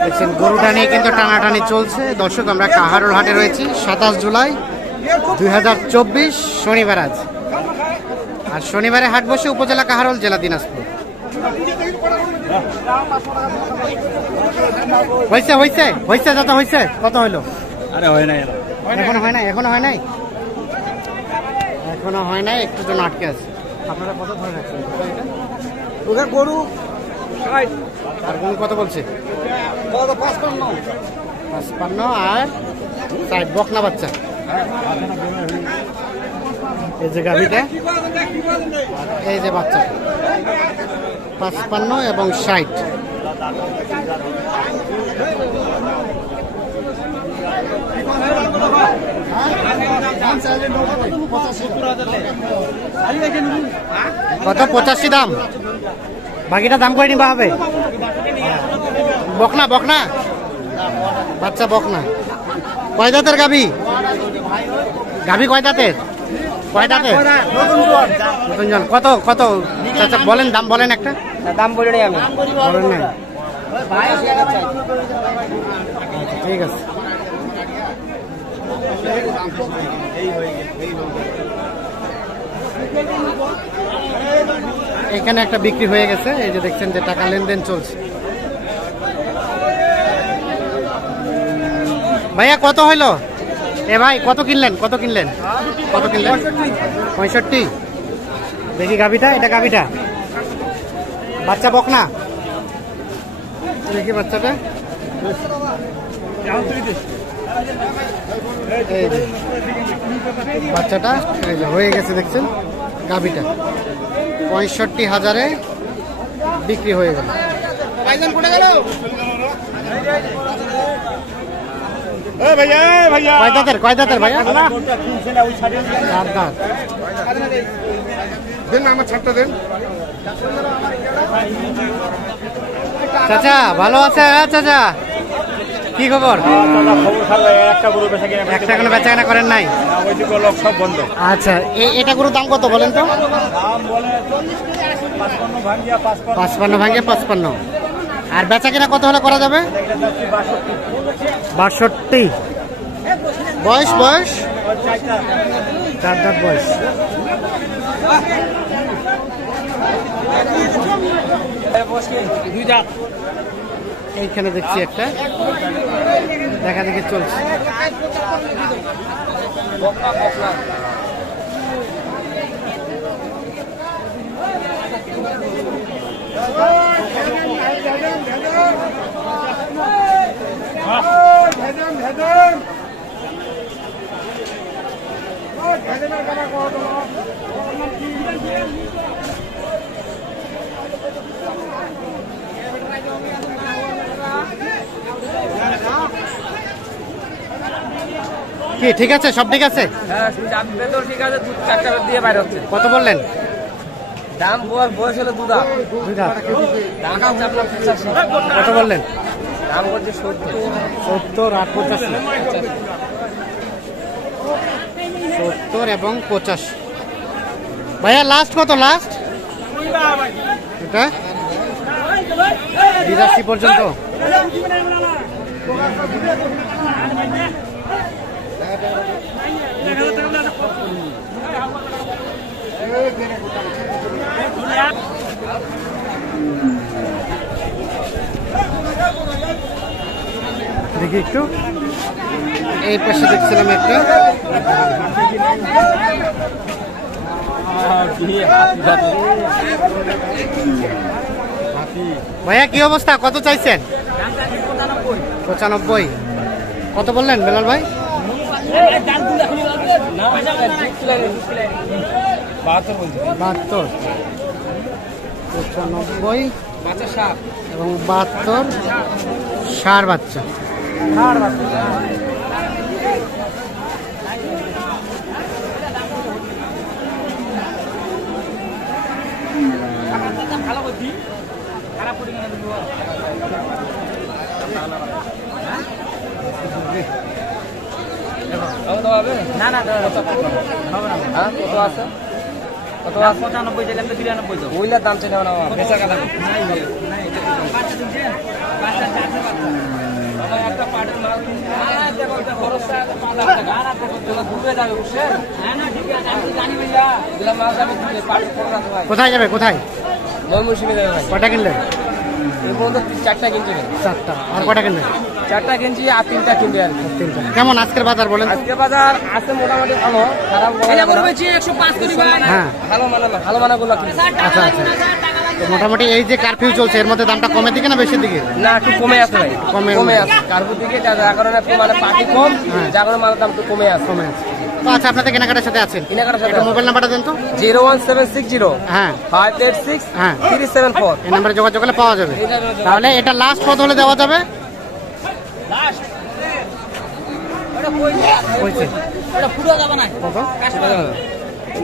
দেখছেন গরুটা নিয়ে কিন্তু টানাটানি চলছে। দর্শক, আমরা কাহারোল হাটে রয়েছি, 27 জুলাই 2024 শনিবার আজ। আর শনিবারে হাট বসে উপজেলা কাহারোল, জেলা দিনাজপুর। হয়েছে হয়েছে হয়েছে যত হয়েছে। কত হইলো? আরে হয় নাই, এখনো হয় নাই, এখনো হয় নাই, এখনো হয় নাই, একটু জন্য আটকে আছে। আপনারা কত ধরে রাখছেন ওদের গরু? আর গরু কত বলছে? 55 আর 60 বকনা বাচ্চা। এই যে গাভিটা, এই যে বাচ্চা, 55 এবং 60। কত? 85 দাম। বাকিটা দাম করে নিবা হবে। বকনা বকনা বাচ্চা, বকনা। কয় দাঁতের গাভি? গাভি কয় দাঁতের? কয় দাঁতের? নতুন জন। কত কত চাচা বলেন, দাম বলেন একটা। দাম বলে নেই আমি, বলেন না। ঠিক আছে। এখানে একটা বিক্রি হয়ে গেছে, এই যে দেখছেন যে টাকা লেনদেন চলছে। ভাইয়া কত হইলো? এ ভাই কত কিনলেন? কত কিনলেন? কত কিনলেন? 65। দেখি গাভিটা, এটা গাভিটা, বাচ্চা বকনা। দেখি বাচ্চাটা, এই যে বাচ্চাটা, এই যে হয়ে গেছে দেখছেন। গাভিটা 65,000-এ বিক্রি হয়ে গেল। কয় দাঁতের? কয় দাঁতের ভাইয়া? 4 দাঁত। দেন আমার ছাড়টা দেন। চাচা ভালো আছে? চাচা কি খবর? একটা কোনো বেচা কেনা করেন নাই? আচ্ছা, এটা গরুর দাম কত বলেন তো? 55 ভাঙিয়ে 55। আর বেচা কেনা কত হলে করা যাবে? 62। বয়স? বয়স 4 দাঁত বয়স। এইখানে দেখছি একটা দেখা দেখি চলছে। কি ঠিক আছে? সব ঠিক আছে? কত বললেন দাম? বয়স হলো 2 দাঁত। 2 দাঁত। কত বললেন? দাম করছে 70 আর 85। 70 এবং 85। ভাইয়া লাস্ট কত? লাস্ট এটা 82 পর্যন্ত। দেখি একটু, এই পাশে দেখছিলাম একটা। ভাইয়া কি অবস্থা? কত চাইছেন? 95। কত বললেন বেলাল ভাই? 72। 95 এবং 72 ষাঁড় বাচ্চা। না না কত আছে? কত আছে? 95 চাইলে আপনি 93 দাও। ওইলা দাম চাইলে না বেচা কথা। একটা পাটের মাল দেখো এটা খরচটা 5000 টাকা। আর দেখো তোলা ঘুরে যাবে বুঝছেন? হ্যাঁ না ঠিক আছে আমি জানি ভাইয়া। দিলা মাল যাবে পাটের খরচ আছে ভাই। কোথায় যাবে কোথায়? ময়মনসিংহে যাবে ভাই। কয়টা কিনলেন? এই পর্যন্ত 4টা কিনছি ভাই। 4টা। আর কয়টা কিনলেন? 4টা কিনছি আর 3টা কিনবে আর কি। 3টা। কেমন আজকের বাজার বলেন? আজকে বাজার আছে মোটামুটি ভালো, খারাপ বলা যাবে না। 105 করি ভাই। হ্যাঁ ভালো মানাগুলো কিনছি। আচ্ছা আচ্ছা। তো মোটামুটি এই যে কারফিউ চলছে এর মধ্যে দামটা কমের দিকে না বেশির দিকে? না একটু কমে আছে ভাই, কমে আছে কার্পুর দিকে, যার কারণে একটু মানে পার্টি কম, যার কারণে মালের দাম একটু কমে আছে। তো আচ্ছা, আপনাদের কেনাকাটার সাথে আছেন? কেনাকাটার সাথে মোবাইল নাম্বারটা দেন তো। 01760 হ্যাঁ 586 হ্যাঁ 374। এই নাম্বারে যোগাযোগ করলে পাওয়া যাবে। তাহলে এটা লাস্ট কত হলে দেওয়া যাবে? লাস্ট হয়েছে এটা পুরো যাবে না কত?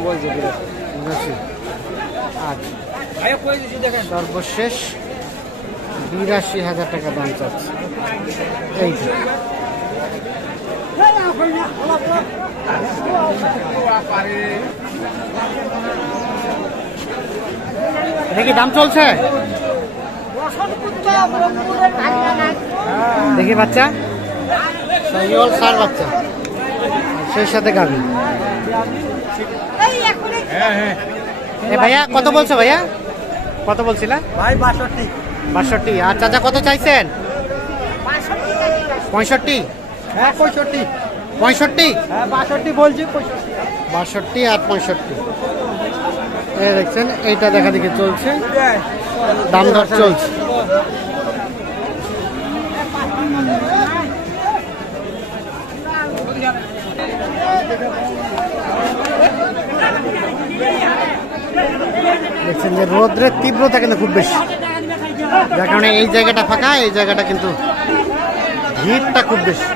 বলছি বেশি। আচ্ছা, ভাই কই দিছি দেখেন সর্বশেষ ৮২,০০০ টাকা দাম চাচ্ছে এই যে। এটা কি দাম চলছে? দেখি বাচ্চা, সাইওয়াল সার বাচ্চা, সেই সাথে গাভী। এ ভাইয়া কত বলছো? ভাইয়া কত বলছিলা? ভাই 62। 62। আর চাচা কত চাইছেন? 65। হ্যাঁ 65। 65? হ্যাঁ 62 বলছি, 62 আর 65। এই দেখছেন, এইটা দেখা দেখি চলছে, দাম দর চলছে। দেখছেন যে রোদ্রের তীব্রতা কিন্তু খুব বেশি, যার কারণে এই জায়গাটা ফাঁকা, এই জায়গাটা কিন্তু ভিড়টা খুব বেশি।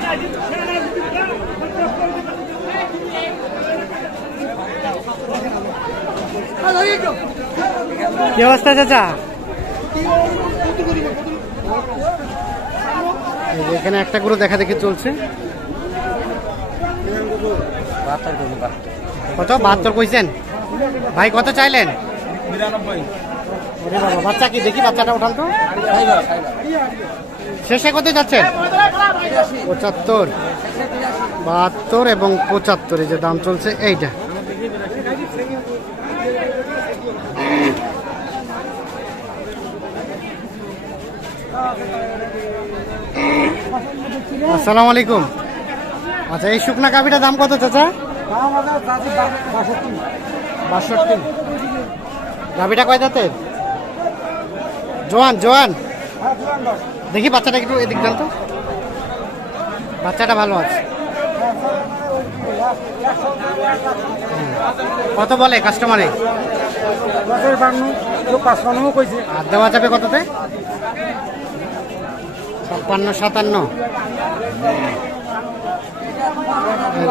কি অবস্থা চাচা? এখানে একটা গরু দেখা দেখি চলছে। কত? 72 কইছেন ভাই? কত চাইলেন? 99। ওরে বাবা, বাচ্চা কি? দেখি বাচ্চাটা উঠান তো। শেষে কত যাচ্ছেন? 75, 72 এবং 75, এই যে দাম চলছে এইটা। আসসালামু আলাইকুম। আচ্ছা, এই শুকনা গাভীটার দাম কত চাচা? 62। গাভীটা কয় দাঁতের? জোয়ান জোয়ান। দেখি বাচ্চাটা একটু এদিক দেন তো। বাচ্চাটা ভালো আছে। কত বলে কাস্টমারে? আর দেওয়া যাবে কততে? 56-57।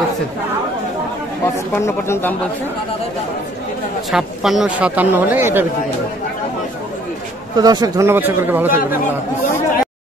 দেখছেন 55 পর্যন্ত দাম বলছে, 56-57 হলে এটা বিক্রি করবে। তো দর্শক, ধন্যবাদ সকলকে, ভালো থাকবেন, আল্লাহ হাফেজ।